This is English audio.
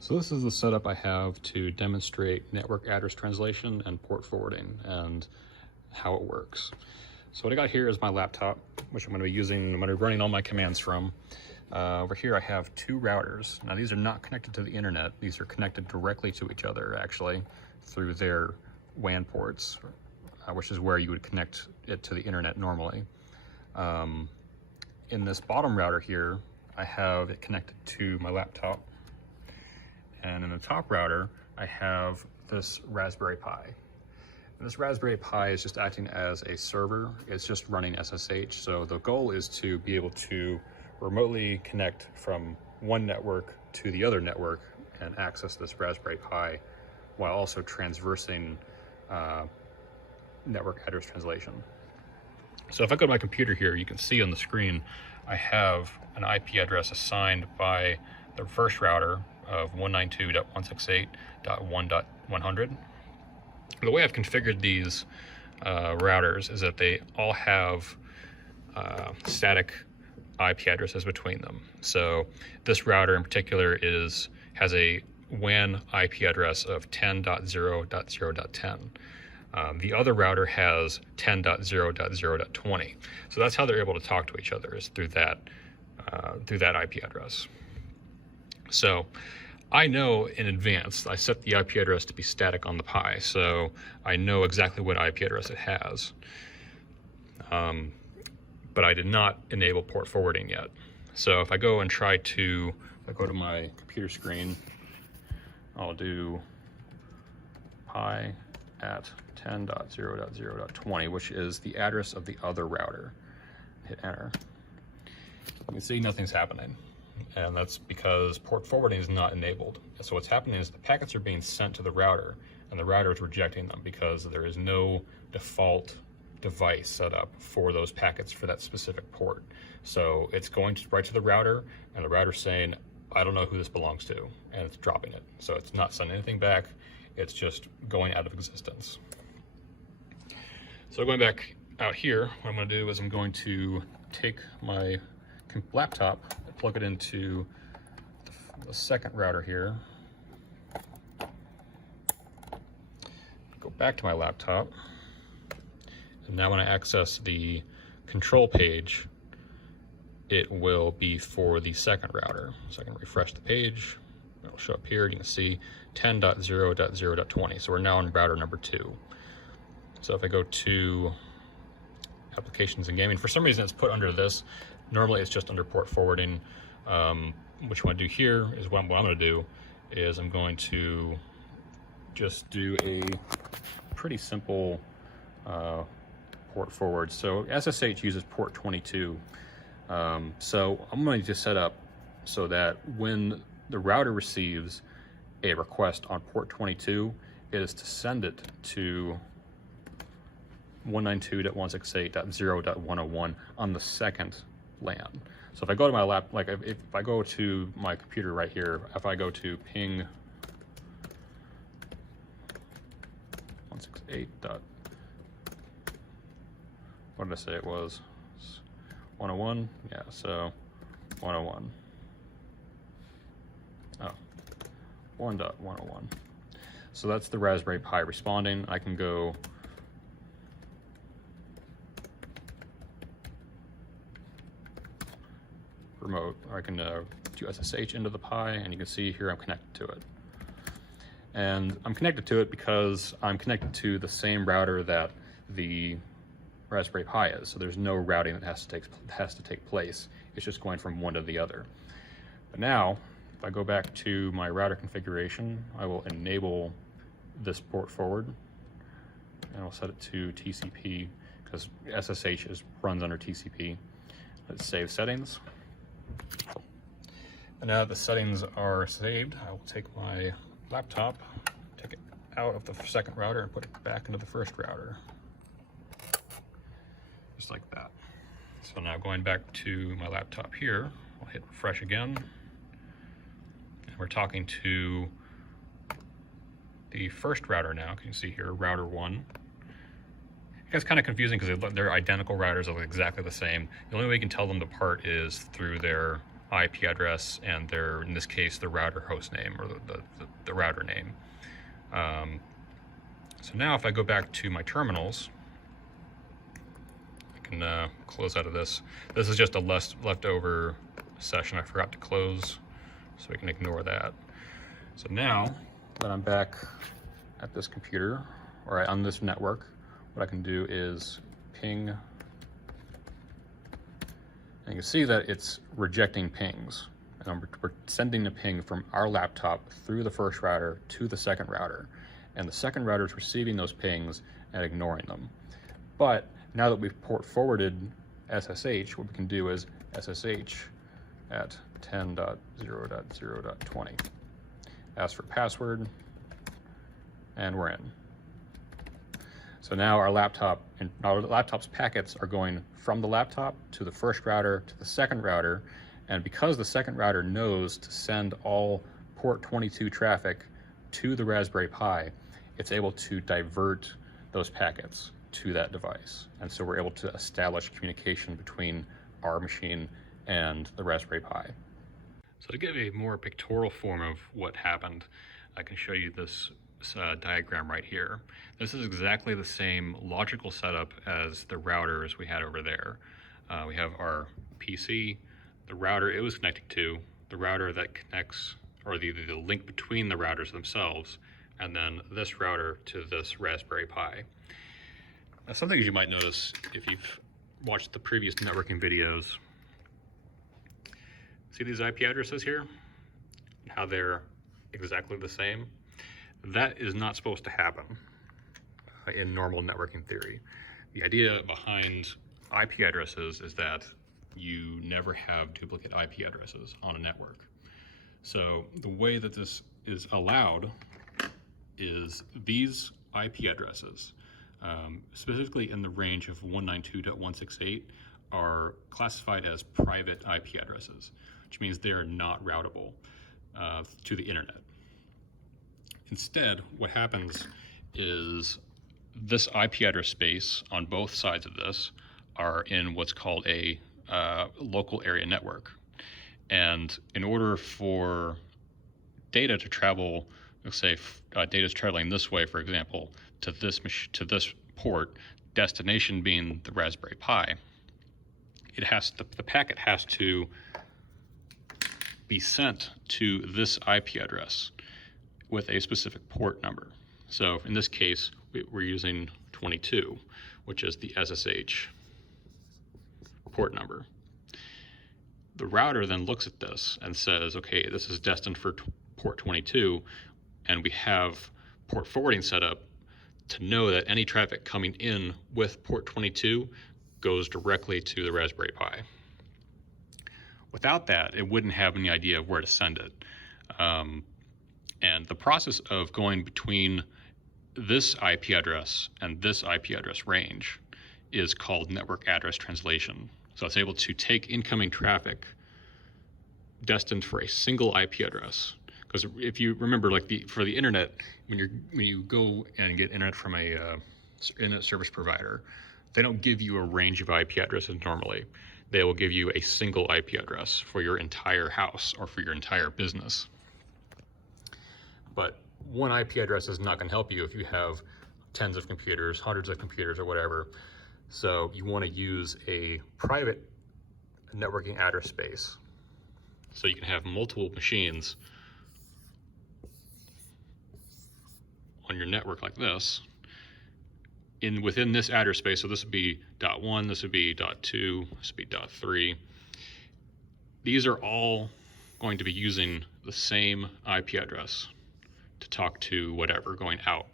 So this is the setup I have to demonstrate network address translation and port forwarding and how it works. So what I got here is my laptop, which I'm going to be using, I'm going to be running all my commands from. Over here I have two routers. Now these are not connected to the internet. These are connected directly to each other actually through their WAN ports, which is where you would connect it to the internet normally. In this bottom router here, I have it connected to my laptop. And in the top router, I have this Raspberry Pi. And this Raspberry Pi is just acting as a server. It's just running SSH. So the goal is to be able to remotely connect from one network to the other network and access this Raspberry Pi while also transversing network address translation. So if I go to my computer here, you can see on the screen, I have an IP address assigned by the first router of 192.168.1.100. The way I've configured these routers is that they all have static IP addresses between them. So this router in particular has a WAN IP address of 10.0.0.10. The other router has 10.0.0.20. So that's how they're able to talk to each other, is through that IP address. So I know in advance, I set the IP address to be static on the Pi, so I know exactly what IP address it has. But I did not enable port forwarding yet. So if I go and if I go to my computer screen, I'll do Pi at 10.0.0.20, which is the address of the other router. Hit enter. You can see nothing's happening. And that's because port forwarding is not enabled. So what's happening is the packets are being sent to the router, and the router is rejecting them because there is no default device set up for those packets for that specific port. So it's going right to the router, and the router's saying, I don't know who this belongs to, and it's dropping it. So it's not sending anything back, it's just going out of existence. So going back out here, what I'm going to do is I'm going to take my laptop, plug it into the second router here, go back to my laptop, and now when I access the control page, it will be for the second router. So I can refresh the page, it'll show up here, you can see 10.0.0.20. So we're now on router number 2. So if I go to applications and gaming, for some reason it's put under this. Normally it's just under port forwarding. What you want to do here is what I'm going to do is I'm going to just do a pretty simple port forward. So SSH uses port 22. So I'm going to just set up so that when the router receives a request on port 22, it is to send it to 192.168.0.101 on the second LAN. So if I go to my if I go to my computer right here, if I go to ping 168. What did I say it was? 101? Yeah, so 101. Oh, 1.101. So that's the Raspberry Pi responding. I can go remote, or I can do SSH into the Pi, and you can see here I'm connected to it. And I'm connected to it because I'm connected to the same router that the Raspberry Pi is. So there's no routing that has to take place. It's just going from one to the other. But now, if I go back to my router configuration, I will enable this port forward, and I'll set it to TCP because SSH runs under TCP. Let's save settings. And now that the settings are saved, I will take my laptop, take it out of the second router and put it back into the first router. Just like that. So now going back to my laptop here, I'll hit refresh again. And we're talking to the first router now. Can you see here, router 1. It gets kind of confusing because they're identical routers that look exactly the same. The only way you can tell them apart is through their IP address and their, in this case, the router host name or the router name. So now if I go back to my terminals, I can close out of this. This is just a leftover session I forgot to close, so we can ignore that. So now that I'm back at this computer or on this network, what I can do is ping, and you can see that it's rejecting pings. And we're sending a ping from our laptop through the first router to the second router. And the second router is receiving those pings and ignoring them. But now that we've port forwarded SSH, what we can do is SSH at 10.0.0.20. Ask for password, and we're in. So now our laptop's packets are going from the laptop to the first router to the second router, and because the second router knows to send all port 22 traffic to the Raspberry Pi, it's able to divert those packets to that device. And so we're able to establish communication between our machine and the Raspberry Pi. So to give a more pictorial form of what happened, I can show you this diagram right here. This is exactly the same logical setup as the routers we had over there. We have our PC, the router it was connecting to, the router that connects, or the link between the routers themselves, and then this router to this Raspberry Pi. Now, some things you might notice if you've watched the previous networking videos. See these IP addresses here? How they're exactly the same? That is not supposed to happen in normal networking theory. The idea behind IP addresses is that you never have duplicate IP addresses on a network. So the way that this is allowed is these IP addresses, specifically in the range of 192.168, are classified as private IP addresses, which means they are not routable to the internet. Instead, what happens is this IP address space on both sides of this are in what's called a local area network. And in order for data to travel, let's say data is traveling this way, for example, to this port, destination being the Raspberry Pi, the packet has to be sent to this IP address with a specific port number. So in this case, we're using 22, which is the SSH port number. The router then looks at this and says, okay, this is destined for port 22, and we have port forwarding set up to know that any traffic coming in with port 22 goes directly to the Raspberry Pi. Without that, it wouldn't have any idea of where to send it. And the process of going between this IP address and this IP address range is called network address translation. So it's able to take incoming traffic destined for a single IP address. Because if you remember, like for the internet, when you go and get internet from a internet service provider, they don't give you a range of IP addresses normally. They will give you a single IP address for your entire house or for your entire business. But one IP address is not going to help you if you have tens of computers, hundreds of computers, or whatever. So you want to use a private networking address space. So you can have multiple machines on your network like this, within this address space. So this would be .1, this would be .2, this would be .3. These are all going to be using the same IP address to talk to whatever going out.